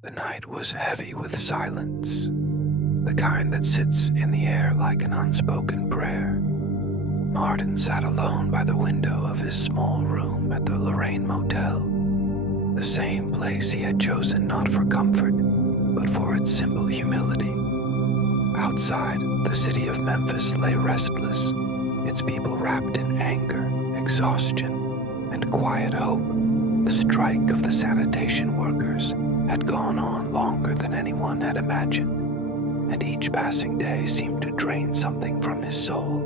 The night was heavy with silence, the kind that sits in the air like an unspoken prayer. Martin sat alone by the window of his small room at the Lorraine Motel, the same place he had chosen not for comfort, but for its simple humility. Outside, the city of Memphis lay restless, its people wrapped in anger, exhaustion, and quiet hope. The strike of the sanitation workers had gone on longer than anyone had imagined, and each passing day seemed to drain something from his soul.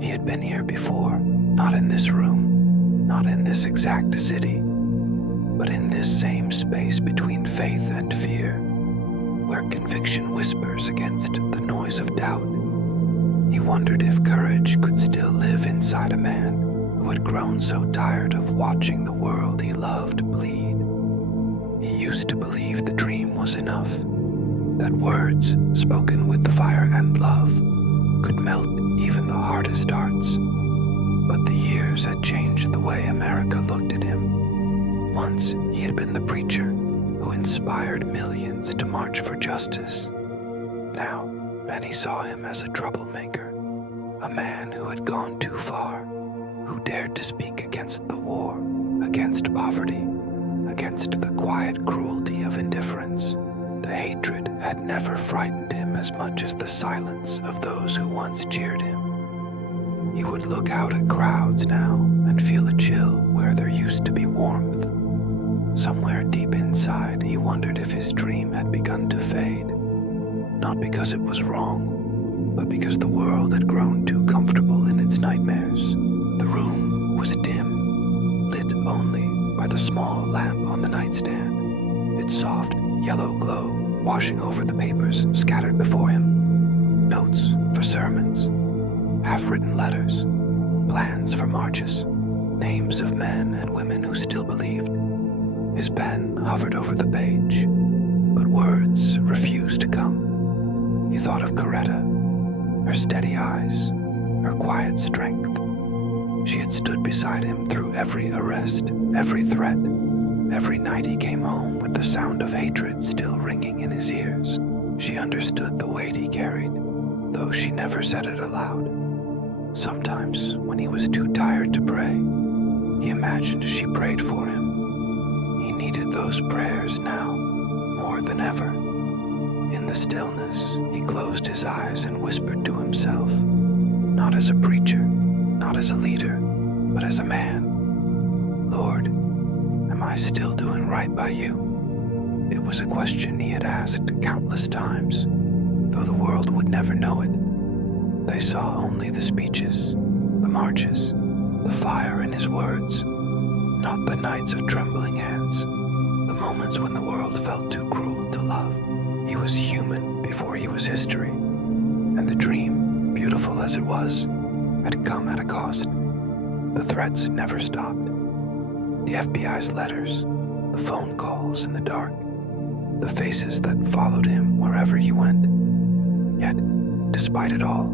He had been here before, not in this room, not in this exact city, but in this same space between faith and fear, where conviction whispers against the noise of doubt. He wondered if courage could still live inside a man who had grown so tired of watching the world he loved bleed. He used to believe the dream was enough, that words spoken with the fire and love could melt even the hardest hearts. But the years had changed the way America looked at him. Once he had been the preacher who inspired millions to march for justice. Now, many saw him as a troublemaker, a man who had gone too far, who dared to speak against the war, against poverty, against the quiet cruelty of indifference. The hatred had never frightened him as much as the silence of those who once cheered him. He would look out at crowds now and feel a chill where there used to be warmth. Somewhere deep inside, he wondered if his dream had begun to fade, not because it was wrong, but because the world had grown too comfortable in its nightmares. The room was dim, lit only by the small lamp on the nightstand, its soft yellow glow washing over the papers scattered before him. Notes for sermons, half-written letters, plans for marches, names of men and women who still believed. His pen hovered over the page, but words refused to come. He thought of Coretta, her steady eyes, her quiet strength. She had stood beside him through every arrest, every threat. Every night he came home with the sound of hatred still ringing in his ears. She understood the weight he carried, though she never said it aloud. Sometimes, when he was too tired to pray, he imagined she prayed for him. He needed those prayers now, more than ever. In the stillness, he closed his eyes and whispered to himself, not as a preacher, not as a leader, but as a man. Lord, am I still doing right by you? It was a question he had asked countless times, though the world would never know it. They saw only the speeches, the marches, the fire in his words, not the nights of trembling hands, the moments when the world felt too cruel to love. He was human before he was history, and the dream, beautiful as it was, had come at a cost. The threats never stopped. The FBI's letters, the phone calls in the dark, the faces that followed him wherever he went. Yet, despite it all,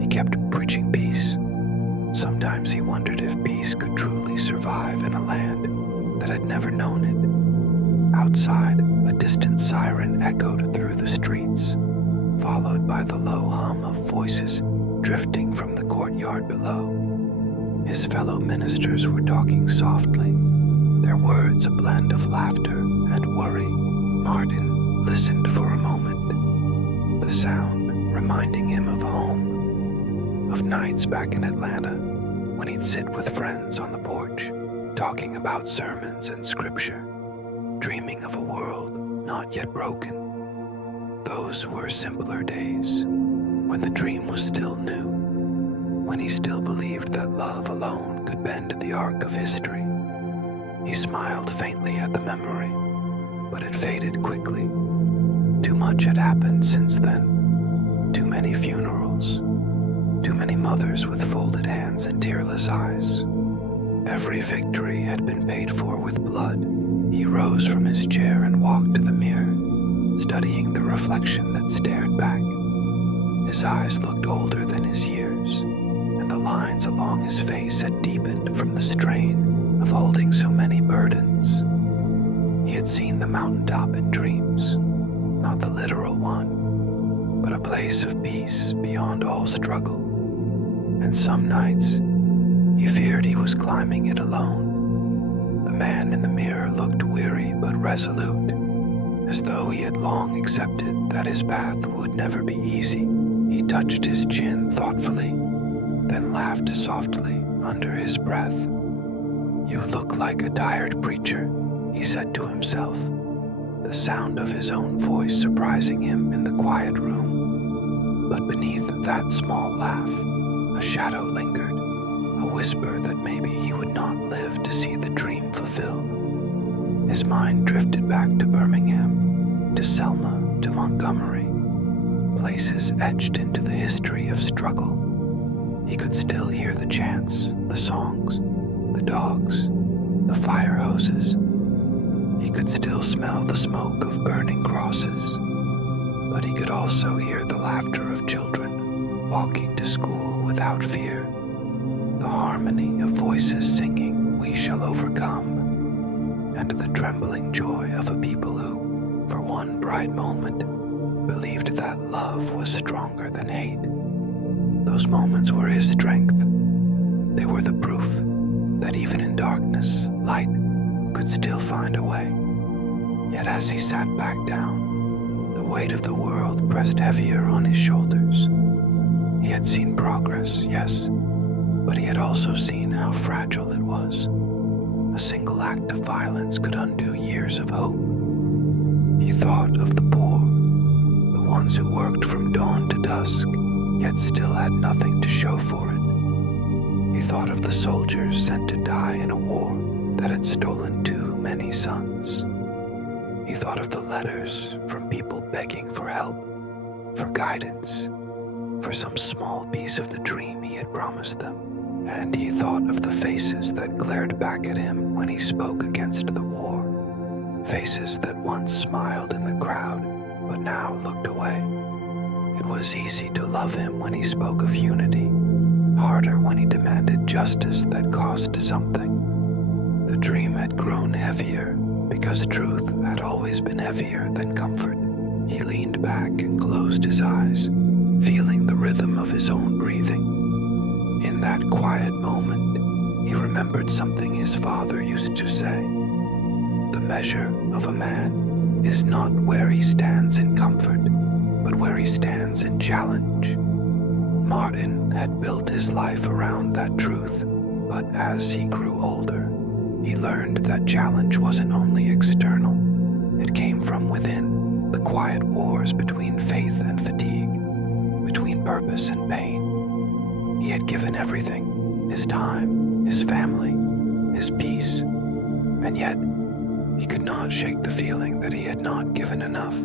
he kept preaching peace. Sometimes he wondered if peace could truly survive in a land that had never known it. Outside, a distant siren echoed through the streets, followed by the low hum of voices drifting from the courtyard below. His fellow ministers were talking softly, their words a blend of laughter and worry. Martin listened for a moment, the sound reminding him of home, of nights back in Atlanta when he'd sit with friends on the porch, talking about sermons and scripture, dreaming of a world not yet broken. Those were simpler days, when the dream was still new, when he still believed that love alone could bend the arc of history. He smiled faintly at the memory, but it faded quickly. Too much had happened since then. Too many funerals. Too many mothers with folded hands and tearless eyes. Every victory had been paid for with blood. He rose from his chair and walked to the mirror, studying the reflection that stared back. His eyes looked older than his years, and the lines along his face had deepened from the strain of holding so many burdens. He had seen the mountaintop in dreams, not the literal one, but a place of peace beyond all struggle. And some nights, he feared he was climbing it alone. The man in the mirror looked weary but resolute, as though he had long accepted that his path would never be easy. He touched his chin thoughtfully, then laughed softly under his breath. "You look like a tired preacher," he said to himself, the sound of his own voice surprising him in the quiet room. But beneath that small laugh, a shadow lingered, a whisper that maybe he would not live to see the dream fulfilled. His mind drifted back to Birmingham, to Selma, to Montgomery, places etched into the history of struggle. He could still hear the chants, the songs, the dogs, the fire hoses. He could still smell the smoke of burning crosses, but he could also hear the laughter of children walking to school without fear, the harmony of voices singing, "We shall overcome," and the trembling joy of a people who, for one bright moment, believed that love was stronger than hate. Those moments were his strength. They were the proof that even in darkness, light could still find a way. Yet as he sat back down, the weight of the world pressed heavier on his shoulders. He had seen progress, yes, but he had also seen how fragile it was. A single act of violence could undo years of hope. He thought of the poor, the ones who worked from dawn to dusk, yet still had nothing to show for it. He thought of the soldiers sent to die in a war that had stolen too many sons. He thought of the letters from people begging for help, for guidance, for some small piece of the dream he had promised them. And he thought of the faces that glared back at him when he spoke against the war, faces that once smiled in the crowd but now looked away. It was easy to love him when he spoke of unity, harder when he demanded justice that cost something. The dream had grown heavier because truth had always been heavier than comfort. He leaned back and closed his eyes, feeling the rhythm of his own breathing. In that quiet moment, he remembered something his father used to say: "The measure of a man is not where he stands in comfort, but where he stands in challenge." Martin had built his life around that truth, but as he grew older, he learned that challenge wasn't only external. It came from within, the quiet wars between faith and fatigue, between purpose and pain. He had given everything, his time, his family, his peace, and yet he could not shake the feeling that he had not given enough.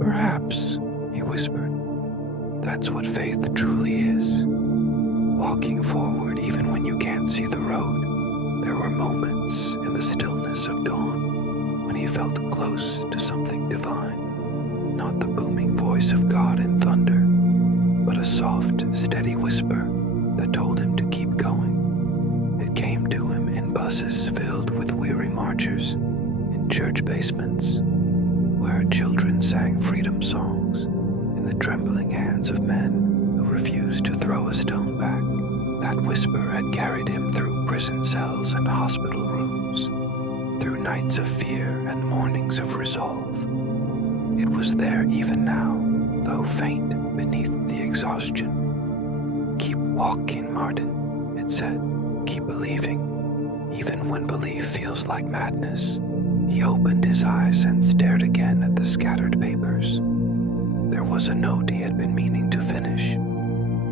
"Perhaps," he whispered, "that's what faith truly is. Walking forward even when you can't see the road." There were moments in the stillness of dawn when he felt close to something divine, not the booming voice of God in thunder, but a soft, steady whisper that told him to keep going. It came to him in buses filled with weary marchers, in church basements, where children sang freedom songs, in the trembling hands of men who refused to throw a stone back. That whisper had carried him through prison cells and hospital rooms, through nights of fear and mornings of resolve. It was there even now, though faint beneath the exhaustion. "Keep walking, Martin," it said. "Keep believing, even when belief feels like madness." He opened his eyes and stared again at the scattered papers. There was a note he had been meaning to finish,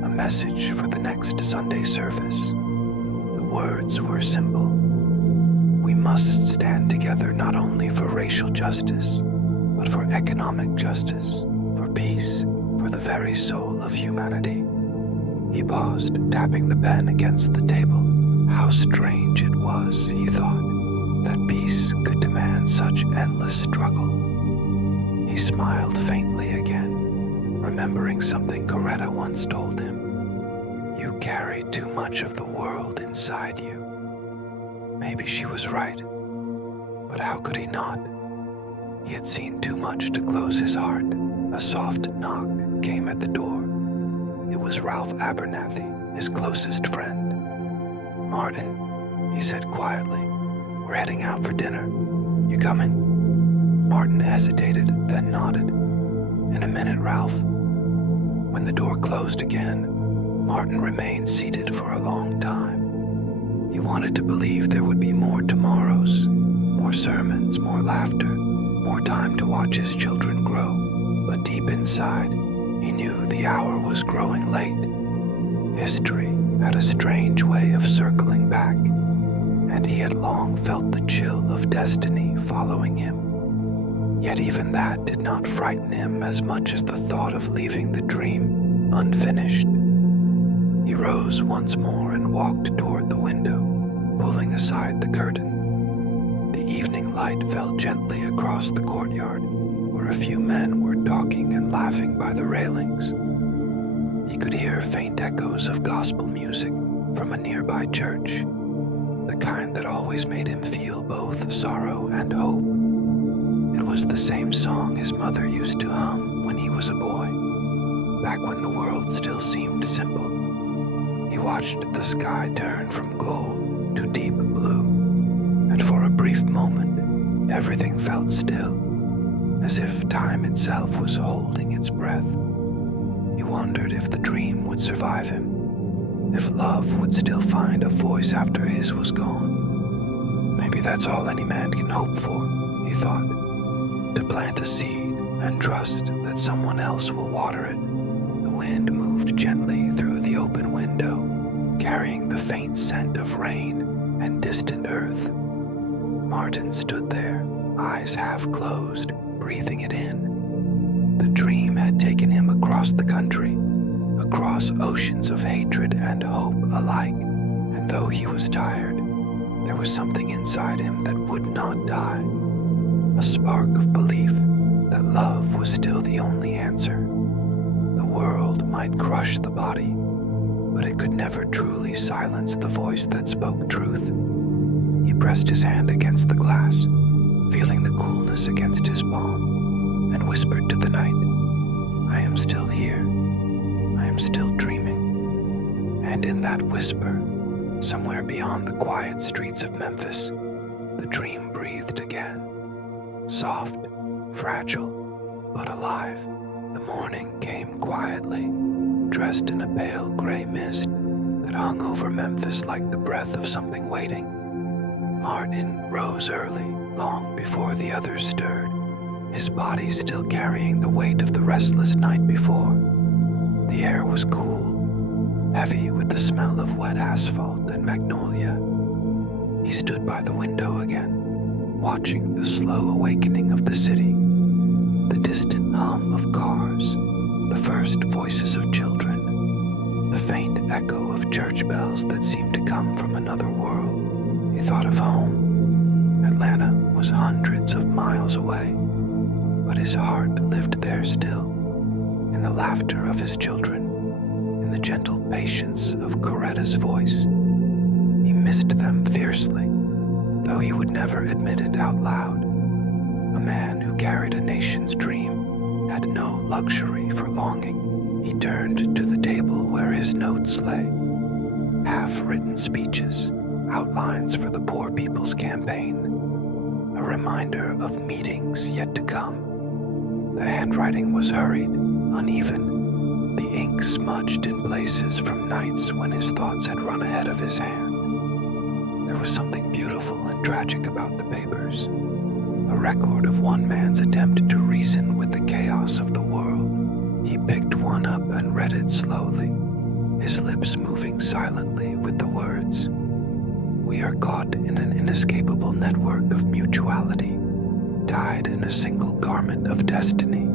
a message for the next Sunday service. The words were simple. "We must stand together not only for racial justice, but for economic justice, for peace, for the very soul of humanity." He paused, tapping the pen against the table. How strange it was, he thought, that peace could demand such endless struggle. He smiled faintly again, remembering something Coretta once told him. "You carry too much of the world inside you." Maybe she was right, But how could he not? He had seen too much to close his heart. A soft knock came at the door. It was Ralph Abernathy, his closest friend. "Martin," he said quietly, "we're heading out for dinner. You coming?" Martin hesitated, then nodded. "In a minute, Ralph." When the door closed again, Martin remained seated for a long time. He wanted to believe there would be more tomorrows, more sermons, more laughter, more time to watch his children grow. But deep inside, he knew the hour was growing late. History had a strange way of circling back, and he had long felt the chill of destiny following him. Yet even that did not frighten him as much as the thought of leaving the dream unfinished. He rose once more and walked toward the window, pulling aside the curtain. The evening light fell gently across the courtyard, where a few men were talking and laughing by the railings. He could hear faint echoes of gospel music from a nearby church, the kind that always made him feel both sorrow and hope. It was the same song his mother used to hum when he was a boy, back when the world still seemed simple. He watched the sky turn from gold to deep blue, and for a brief moment, everything felt still, as if time itself was holding its breath. He wondered if the dream would survive him, if love would still find a voice after his was gone. Maybe that's all any man can hope for, he thought, to plant a seed and trust that someone else will water it. The wind moved gently through the open window, carrying the faint scent of rain and distant earth. Martin stood there, eyes half closed, breathing it in. The dream had taken him across the country, across oceans of hatred and hope alike, and though he was tired, there was something inside him that would not die, a spark of belief that love was still the only answer. The world might crush the body, but it could never truly silence the voice that spoke truth. He pressed his hand against the glass, feeling the coolness against his palm, and whispered to the night, "I am still here. I am still dreaming." And in that whisper, somewhere beyond the quiet streets of Memphis, the dream breathed again, soft, fragile, but alive. The morning came quietly, dressed in a pale gray mist that hung over Memphis like the breath of something waiting. Martin rose early, long before the others stirred, his body still carrying the weight of the restless night before. The air was cool, heavy with the smell of wet asphalt and magnolia. He stood by the window again, watching the slow awakening of the city, the distant hum of cars, the first voices of children, the faint echo of church bells that seemed to come from another world. He thought of home. Atlanta was hundreds of miles away, but his heart lived there still, in the laughter of his children, in the gentle patience of Coretta's voice. He missed them fiercely, though he would never admit it out loud. A man who carried a nation's dream had no luxury for longing. He turned to the table where his notes lay, half-written speeches, outlines for the Poor People's Campaign, a reminder of meetings yet to come. The handwriting was hurried, uneven, the ink smudged in places from nights when his thoughts had run ahead of his hand. There was something beautiful and tragic about the papers, a record of one man's attempt to reason with the chaos of the world. He picked one up and read it slowly, his lips moving silently with the words, "We are caught in an inescapable network of mutuality, tied in a single garment of destiny."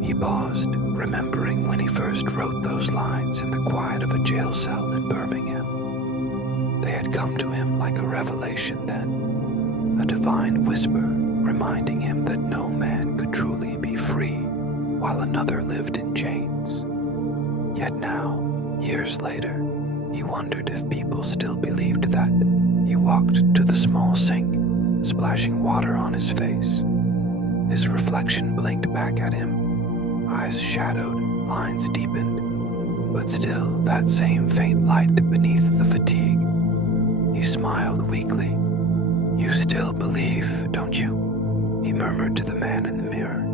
He paused, remembering when he first wrote those lines in the quiet of a jail cell in Birmingham. They had come to him like a revelation then, a divine whisper reminding him that no man could truly be free while another lived in chains. Yet now, years later, he wondered if people still believed that. He walked to the small sink, splashing water on his face. His reflection blinked back at him, eyes shadowed, lines deepened, but still that same faint light beneath the fatigue. He smiled weakly. "You still believe, don't you?" he murmured to the man in the mirror.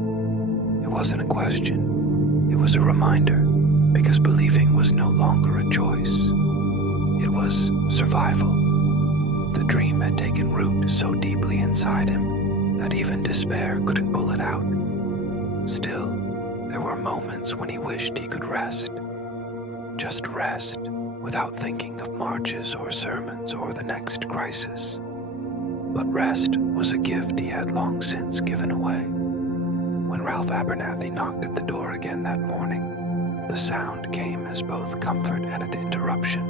It wasn't a question, it was a reminder, because believing was no longer a choice. It was survival. The dream had taken root so deeply inside him that even despair couldn't pull it out. Still, there were moments when he wished he could rest. Just rest, without thinking of marches or sermons or the next crisis. But rest was a gift he had long since given away. When Ralph Abernathy knocked at the door again that morning, the sound came as both comfort and an interruption.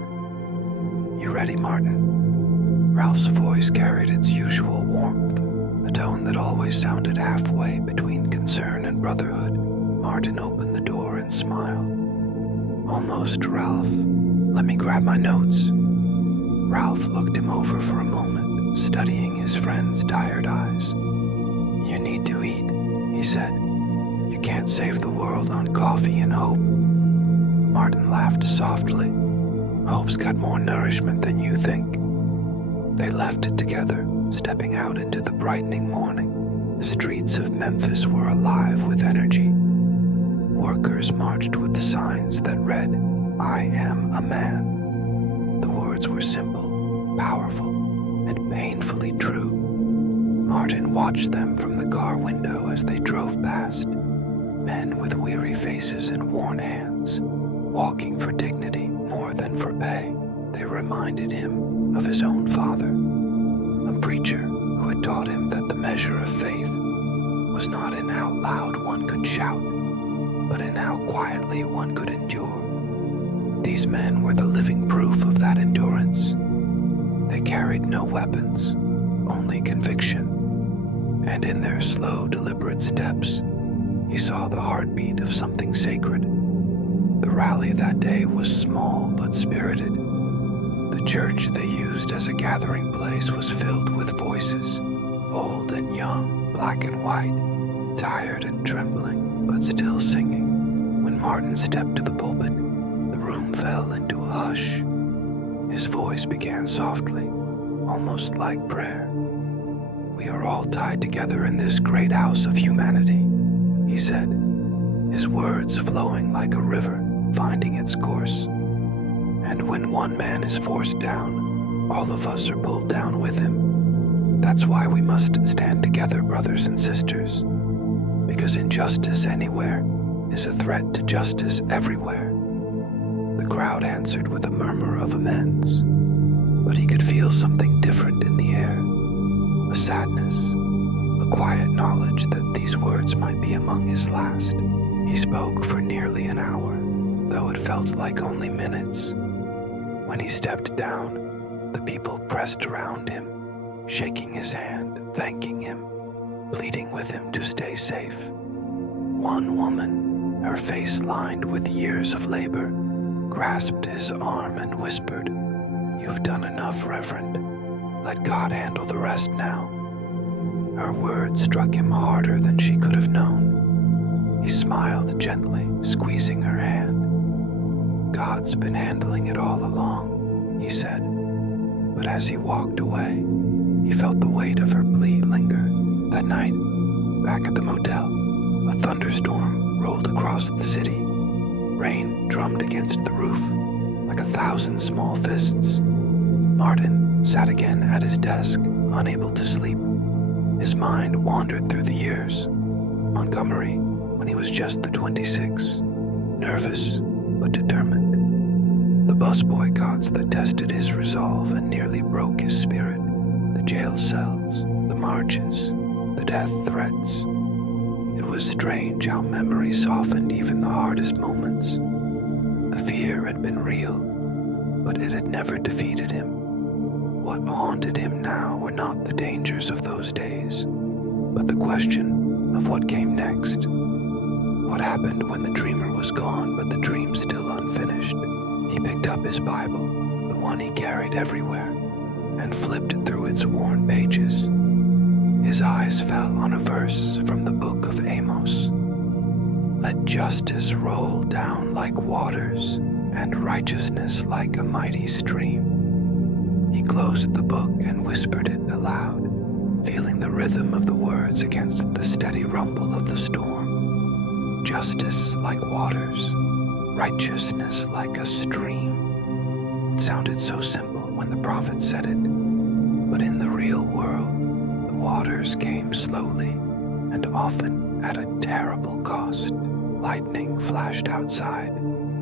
"You ready, Martin?" Ralph's voice carried its usual warmth, a tone that always sounded halfway between concern and brotherhood. Martin opened the door and smiled. "Almost, Ralph. Let me grab my notes." Ralph looked him over for a moment, studying his friend's tired eyes. "You need to eat," he said. "You can't save the world on coffee and hope." Martin laughed softly. "Hope's got more nourishment than you think." They left it together, stepping out into the brightening morning. The streets of Memphis were alive with energy. Workers marched with signs that read, "I am a man." The words were simple, powerful, and painfully true. Martin watched them from the car window as they drove past. Men with weary faces and worn hands, walking for dignity more than for pay. They reminded him of his own father, a preacher who had taught him that the measure of faith was not in how loud one could shout, but in how quietly one could endure. These men were the living proof of that endurance. They carried no weapons, only conviction. And in their slow, deliberate steps, he saw the heartbeat of something sacred. The rally that day was small but spirited. The church they used as a gathering place was filled with voices, old and young, black and white, tired and trembling, but still singing. When Martin stepped to the pulpit, the room fell into a hush. His voice began softly, almost like prayer. "We are all tied together in this great house of humanity," he said, his words flowing like a river, finding its course. "And when one man is forced down, all of us are pulled down with him. That's why we must stand together, brothers and sisters, because injustice anywhere is a threat to justice everywhere." The crowd answered with a murmur of amends, but he could feel something different in the air, a sadness, a quiet knowledge that these words might be among his last. He spoke for nearly an hour, though it felt like only minutes. When he stepped down, the people pressed around him, shaking his hand, thanking him, pleading with him to stay safe. One woman, her face lined with years of labor, grasped his arm and whispered, "You've done enough, Reverend. Let God handle the rest now." Her words struck him harder than she could have known. He smiled gently, squeezing her hand. "God's been handling it all along," he said. But as he walked away, he felt the weight of her plea linger. That night, back at the motel, a thunderstorm rolled across the city. Rain drummed against the roof like 1,000 small fists. Martin sat again at his desk, unable to sleep. His mind wandered through the years. Montgomery, when he was just the 26, nervous but determined. The bus boycotts that tested his resolve and nearly broke his spirit. The jail cells, the marches, the death threats. It was strange how memory softened even the hardest moments. The fear had been real, but it had never defeated him. What haunted him now were not the dangers of those days, but the question of what came next. What happened when the dreamer was gone, but the dream still unfinished? He picked up his Bible, the one he carried everywhere, and flipped through its worn pages. his eyes fell on a verse from the book of Amos. Let justice roll down like waters, and righteousness like a mighty stream. He closed the book and whispered it aloud, feeling the rhythm of the words against the steady rumble of the storm. Justice like waters, righteousness like a stream. It sounded so simple when the prophet said it, but in the real world, the waters came slowly and often at a terrible cost. Lightning flashed outside,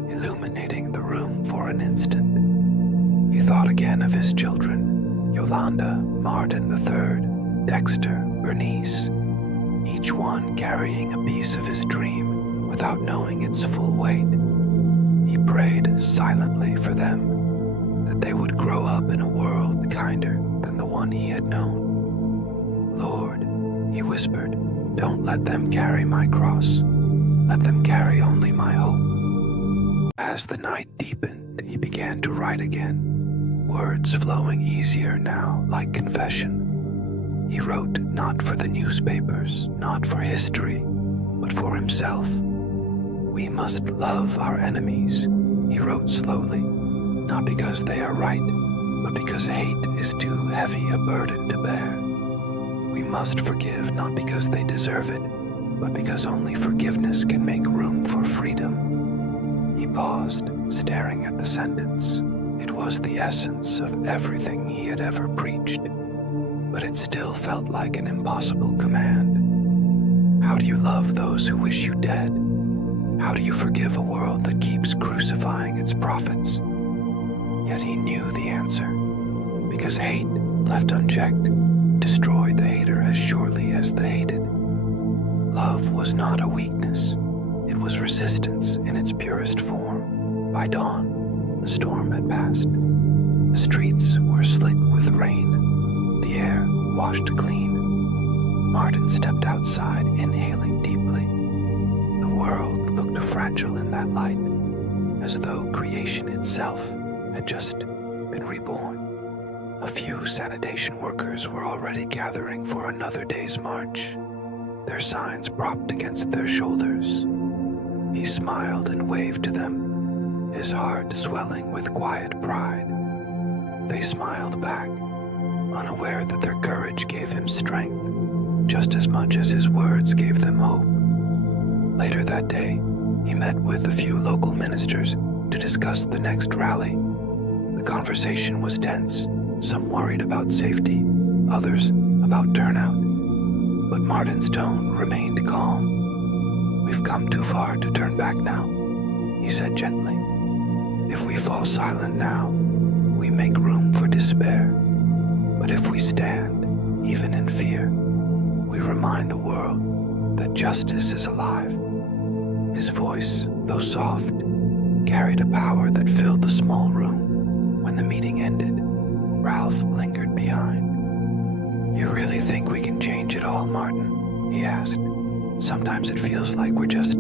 illuminating the room for an instant. He thought again of his children, Yolanda, Martin III, Dexter, Bernice, each one carrying a piece of his dream without knowing its full weight. He prayed silently for them, that they would grow up in a world kinder than the one he had known. Lord, he whispered, don't let them carry my cross. Let them carry only my hope. As the night deepened, he began to write again, words flowing easier now, like confession. He wrote not for the newspapers, not for history, but for himself. We must love our enemies, he wrote slowly, not because they are right, but because hate is too heavy a burden to bear. We must forgive not because they deserve it, but because only forgiveness can make room for freedom. He paused, staring at the sentence. It was the essence of everything he had ever preached, but it still felt like an impossible command. How do you love those who wish you dead? How do you forgive a world that keeps crucifying its prophets? Yet he knew the answer, because hate, left unchecked, destroyed the hater as surely as the hated. Love was not a weakness. It was resistance in its purest form. By dawn, the storm had passed. The streets were slick with rain. The air washed clean. Martin stepped outside, inhaling deeply. The world looked fragile in that light, as though creation itself had just been reborn. A few sanitation workers were already gathering for another day's march, their signs propped against their shoulders. He smiled and waved to them, his heart swelling with quiet pride. They smiled back, unaware that their courage gave him strength, just as much as his words gave them hope. Later that day, he met with a few local ministers to discuss the next rally. The conversation was tense, some worried about safety, others about turnout. But Martin's tone remained calm. We've come too far to turn back now, he said gently. If we fall silent now, we make room for despair. But if we stand, even in fear, we remind the world that justice is alive. His voice, though soft, carried a power that filled the small room. When the meeting ended, Ralph lingered behind. You really think we can change it all, Martin? He asked. Sometimes it feels like we're just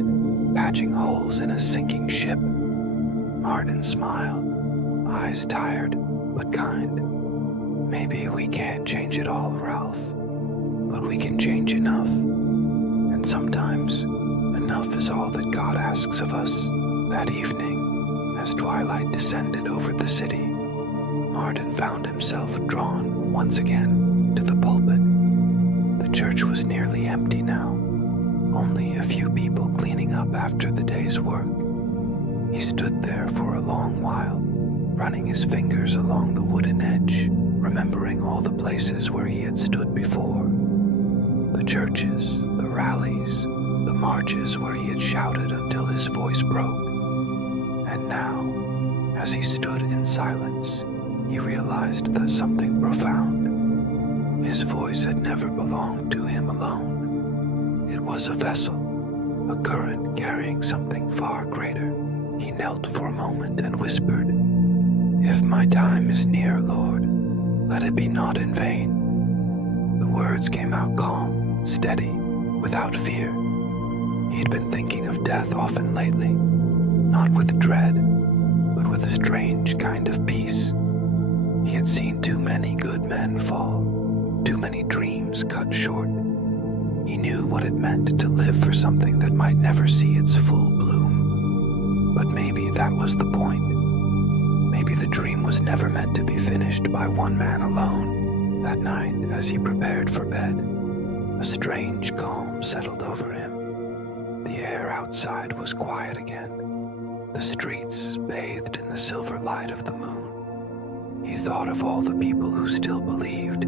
patching holes in a sinking ship. Martin smiled, eyes tired but kind. Maybe we can't change it all, Ralph, but we can change enough. And sometimes enough is all that God asks of us. That evening, as twilight descended over the city, Martin found himself drawn once again to the pulpit. The church was nearly empty now, only a few people cleaning up after the day's work. He stood there for a long while, running his fingers along the wooden edge, remembering all the places where he had stood before. The churches, the rallies, the marches where he had shouted until his voice broke. And now, as he stood in silence, he realized that something profound. His voice had never belonged to him alone. It was a vessel, a current carrying something far greater. He knelt for a moment and whispered, If my time is near, Lord, let it be not in vain. The words came out calm, steady, without fear. He had been thinking of death often lately, not with dread, but with a strange kind of peace. He had seen too many good men fall, too many dreams cut short. He knew what it meant to live for something that might never see its full bloom. But maybe that was the point. Maybe the dream was never meant to be finished by one man alone. That night, as he prepared for bed, a strange calm settled over him. The air outside was quiet again, the streets bathed in the silver light of the moon. He thought of all the people who still believed,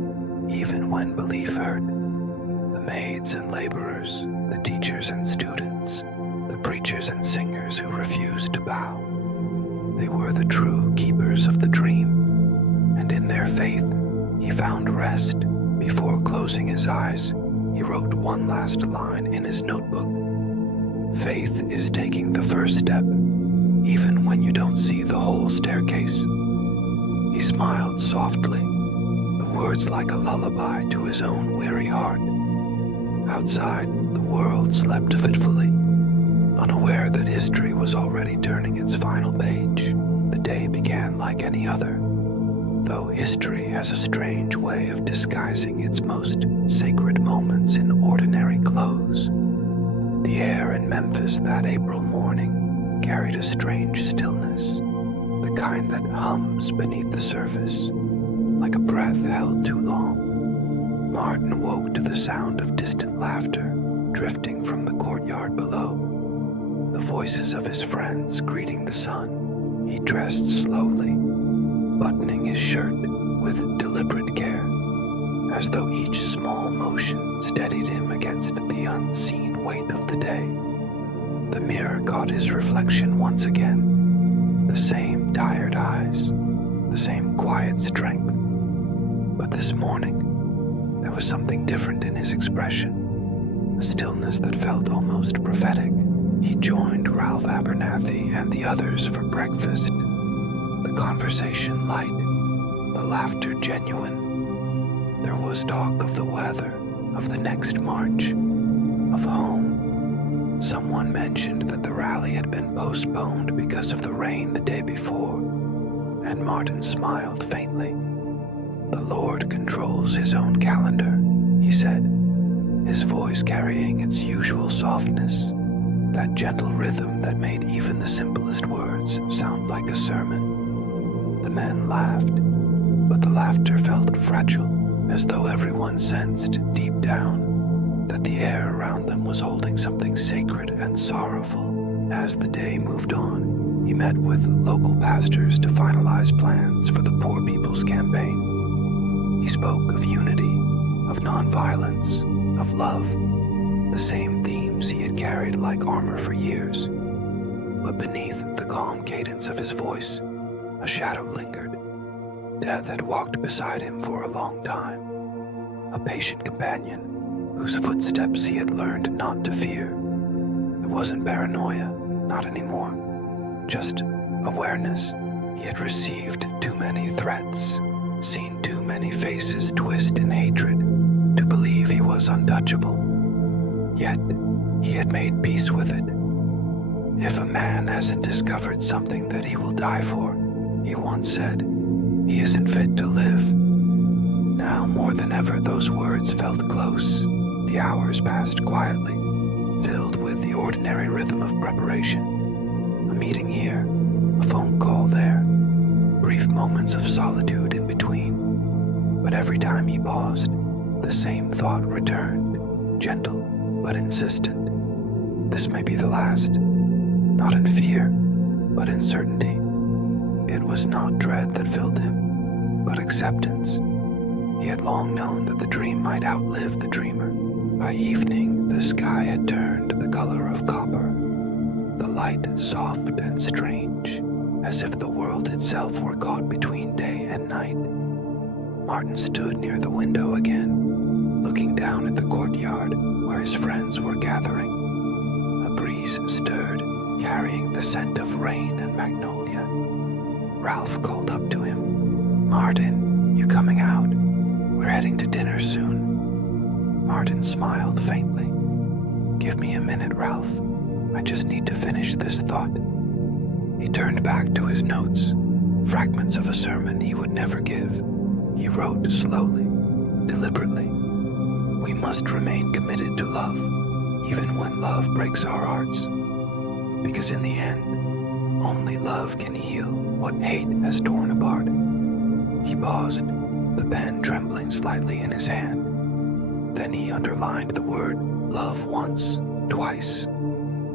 even when belief hurt. The maids and laborers, the teachers and students, the preachers and singers who refused to bow. They were the true keepers of the dream, and in their faith he found rest. Before closing his eyes, he wrote one last line in his notebook. Faith is taking the first step, even when you don't see the whole staircase. He smiled softly, the words like a lullaby to his own weary heart. Outside, the world slept fitfully, unaware that history was already turning its final page. The day began like any other, though history has a strange way of disguising its most sacred moments in ordinary clothes. The air in Memphis that April morning carried a strange stillness, the kind that hums beneath the surface, like a breath held too long. Martin woke to the sound of distant laughter drifting from the courtyard below, the voices of his friends greeting the sun. He dressed slowly, buttoning his shirt with deliberate care, as though each small motion steadied him against the unseen weight of the day. The mirror caught his reflection once again, the same tired eyes, the same quiet strength. But this morning, there was something different in his expression, a stillness that felt almost prophetic. He joined Ralph Abernathy and the others for breakfast, the conversation light, the laughter genuine. There was talk of the weather, of the next march, of home. Someone mentioned that the rally had been postponed because of the rain the day before, and Martin smiled faintly. The Lord controls his own calendar, he said, his voice carrying its usual softness, that gentle rhythm that made even the simplest words sound like a sermon. The men laughed, but the laughter felt fragile, as though everyone sensed deep down that the air around them was holding something sacred and sorrowful. As the day moved on, he met with local pastors to finalize plans for the Poor People's Campaign. He spoke of unity, of nonviolence, of love, the same themes he had carried like armor for years. But beneath the calm cadence of his voice, a shadow lingered. Death had walked beside him for a long time, a patient companion whose footsteps he had learned not to fear. It wasn't paranoia, not anymore, just awareness. He had received too many threats, seen too many faces twist in hatred to believe he was untouchable. Yet, he had made peace with it. If a man hasn't discovered something that he will die for, he once said, he isn't fit to live. Now more than ever, those words felt close. The hours passed quietly, filled with the ordinary rhythm of preparation. A meeting here, a phone call there, brief moments of solitude in between. But every time he paused, the same thought returned, gentle but insistent. This may be the last, not in fear, but in certainty. It was not dread that filled him, but acceptance. He had long known that the dream might outlive the dreamer. By evening, the sky had turned the color of copper, the light soft and strange, as if the world itself were caught between day and night. Martin stood near the window again, looking down at the courtyard where his friends were gathering. A breeze stirred, carrying the scent of rain and magnolia. Ralph called up to him. "Martin, you coming out? We're heading to dinner soon." Martin smiled faintly. "Give me a minute, Ralph. I just need to finish this thought." He turned back to his notes, fragments of a sermon he would never give. He wrote slowly, deliberately. We must remain committed to love, even when love breaks our hearts. Because in the end, only love can heal what hate has torn apart. He paused, the pen trembling slightly in his hand. Then he underlined the word love once, twice,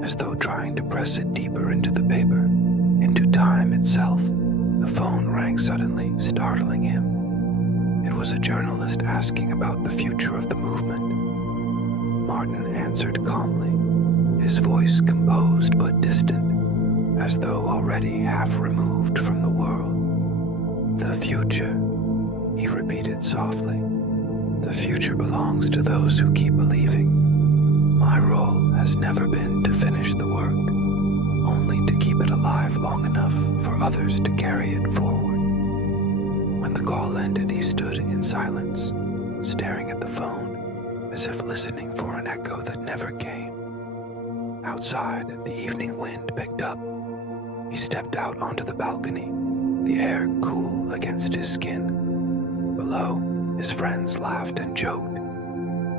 as though trying to press it deeper into the paper, into time itself. The phone rang suddenly, startling him. It was a journalist asking about the future of the movement. Martin answered calmly, his voice composed but distant, as though already half removed from the world. The future, he repeated softly. The future belongs to those who keep believing. My role has never been to finish the work, only to keep it alive long enough for others to carry it forward. When the call ended, he stood in silence, staring at the phone, as if listening for an echo that never came. Outside, the evening wind picked up. He stepped out onto the balcony, the air cool against his skin. Below, his friends laughed and joked.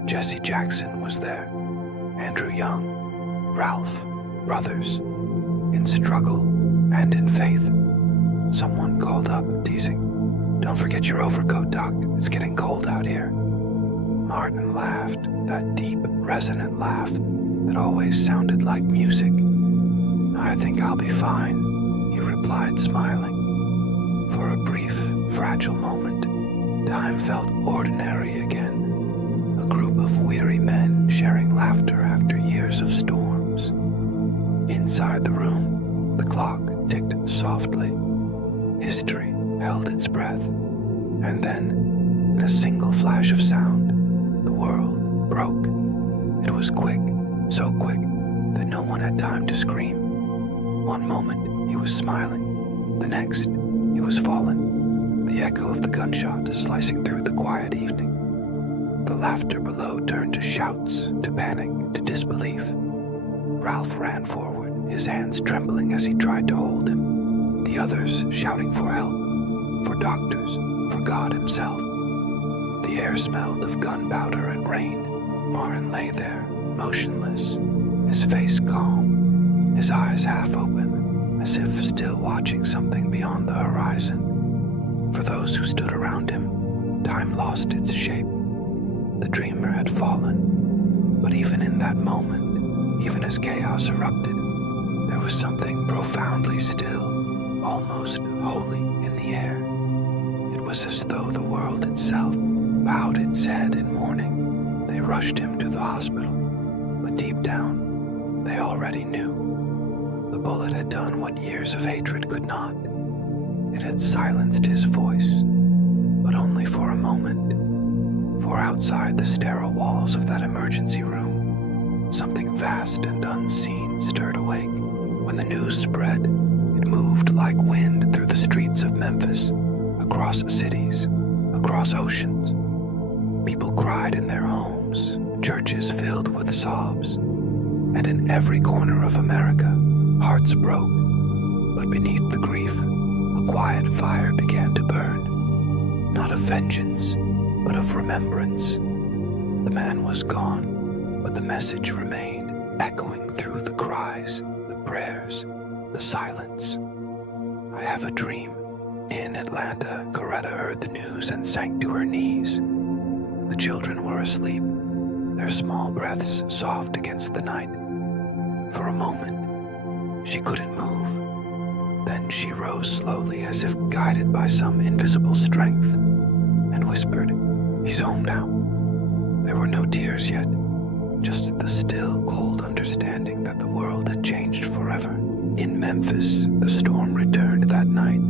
Jesse Jackson was there, Andrew Young, Ralph, brothers, in struggle and in faith. Someone called up, teasing, "Don't forget your overcoat, Doc. It's getting cold out here." Martin laughed, that deep, resonant laugh that always sounded like music. "I think I'll be fine," he replied, smiling. For a brief, fragile moment, time felt ordinary again. A group of weary men sharing laughter after years of storms. Inside the room, the clock ticked softly. History held its breath. And then, in a single flash of sound, the world broke. It was quick, so quick that no one had time to scream. One moment, he was smiling. The next, he was fallen. The echo of the gunshot slicing through the quiet evening. The laughter below turned to shouts, to panic, to disbelief. Ralph ran forward, his hands trembling as he tried to hold him. The others shouting for help, for doctors, for God himself. The air smelled of gunpowder and rain. Martin lay there, motionless, his face calm, his eyes half open, as if still watching something beyond the horizon. For those who stood around him, time lost its shape. The dreamer had fallen, but even in that moment, even as chaos erupted, there was something profoundly still, almost holy in the air. It was as though the world itself bowed its head in mourning. They rushed him to the hospital, but deep down, they already knew. The bullet had done what years of hatred could not. It had silenced his voice, but only for a moment. For outside the sterile walls of that emergency room, something vast and unseen stirred awake. When the news spread, it moved like wind through the streets of Memphis, across cities, across oceans. People cried in their homes, churches filled with sobs, and in every corner of America, hearts broke. But beneath the grief, a quiet fire began to burn, not of vengeance, but of remembrance. The man was gone, but the message remained, echoing through the cries, the prayers, the silence. "I have a dream." In Atlanta, Coretta heard the news and sank to her knees. The children were asleep, their small breaths soft against the night. For a moment, she couldn't move. Then she rose slowly as if guided by some invisible strength, and whispered, "He's home now." There were no tears yet, just the still, cold understanding that the world had changed forever. In Memphis, the storm returned that night,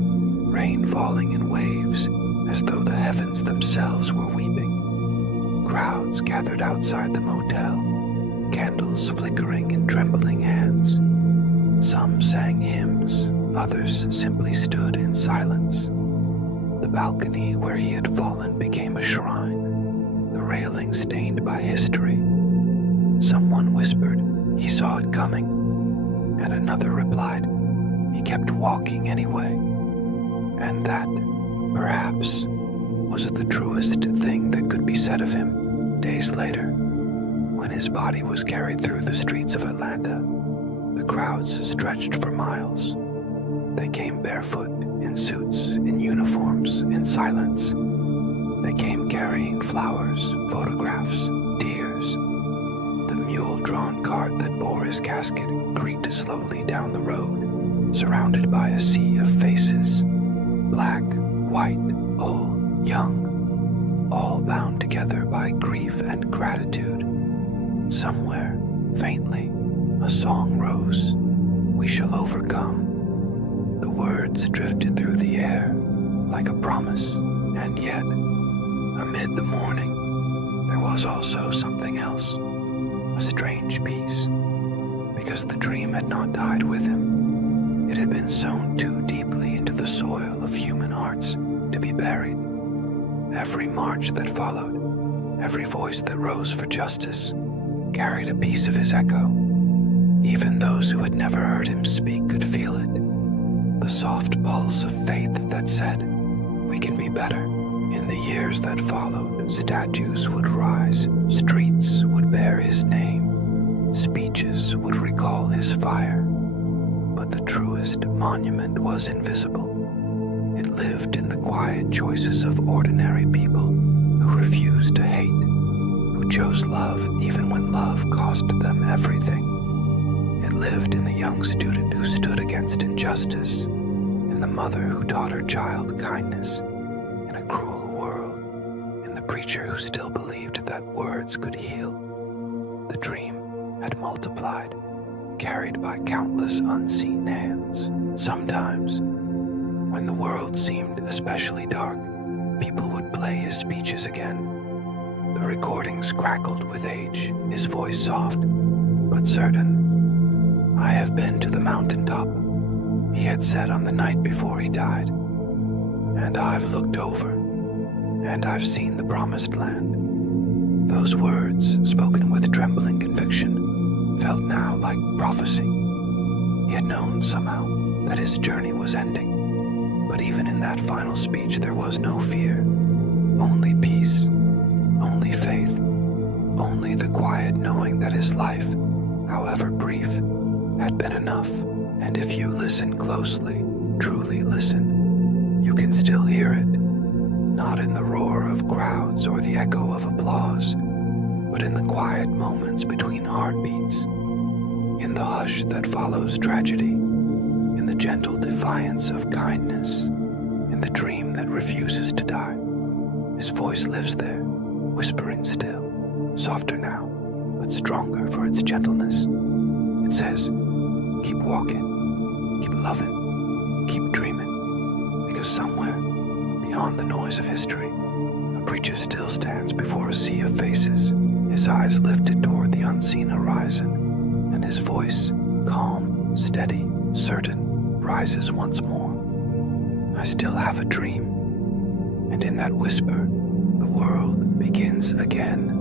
rain falling in waves, as though the heavens themselves were weeping. Crowds gathered outside the motel, candles flickering in trembling hands. Some sang hymns, others simply stood in silence. The balcony where he had fallen became a shrine, the railing stained by history. Someone whispered, "He saw it coming," and another replied, "He kept walking anyway." And that, perhaps, was the truest thing that could be said of him. Days later, when his body was carried through the streets of Atlanta, the crowds stretched for miles. They came barefoot, in suits, in uniforms, in silence. They came carrying flowers, photographs, tears. The mule-drawn cart that bore his casket creaked slowly down the road, surrounded by a sea of faces, black, white, old, young, all bound together by grief and gratitude. Somewhere, faintly, a song rose. We shall overcome. The words drifted through the air like a promise, and yet, amid the mourning, there was also something else, a strange peace, because the dream had not died with him. It had been sown too deeply into the soil of human hearts to be buried. Every march that followed, every voice that rose for justice, carried a piece of his echo. Even those who had never heard him speak could feel it. The soft pulse of faith that said, we can be better. In the years that followed, statues would rise, streets would bear his name, speeches would recall his fire. But the truest monument was invisible. It lived in the quiet choices of ordinary people who refused to hate, who chose love even when love cost them everything. It lived in the young student who stood against injustice, in the mother who taught her child kindness in a cruel world, in the preacher who still believed that words could heal. The dream had multiplied, carried by countless unseen hands. Sometimes, when the world seemed especially dark, people would play his speeches again. The recordings crackled with age, his voice soft, but certain. I have been to the mountaintop, he had said on the night before he died, and I've looked over, and I've seen the promised land. Those words, spoken with trembling conviction, felt now like prophecy. He had known somehow that his journey was ending, but even in that final speech there was no fear, only peace, only faith, only the quiet knowing that his life, however brief, had been enough. And if you listen closely, truly listen, you can still hear it, not in the roar of crowds or the echo of applause, but in the quiet moments between heartbeats, in the hush that follows tragedy, in the gentle defiance of kindness, in the dream that refuses to die. His voice lives there, whispering still, softer now, but stronger for its gentleness. It says, keep walking, keep loving, keep dreaming, because somewhere, beyond the noise of history, a preacher still stands before a sea of faces, his eyes lifted toward the unseen horizon, and his voice, calm, steady, certain, rises once more. I still have a dream, and in that whisper, the world begins again.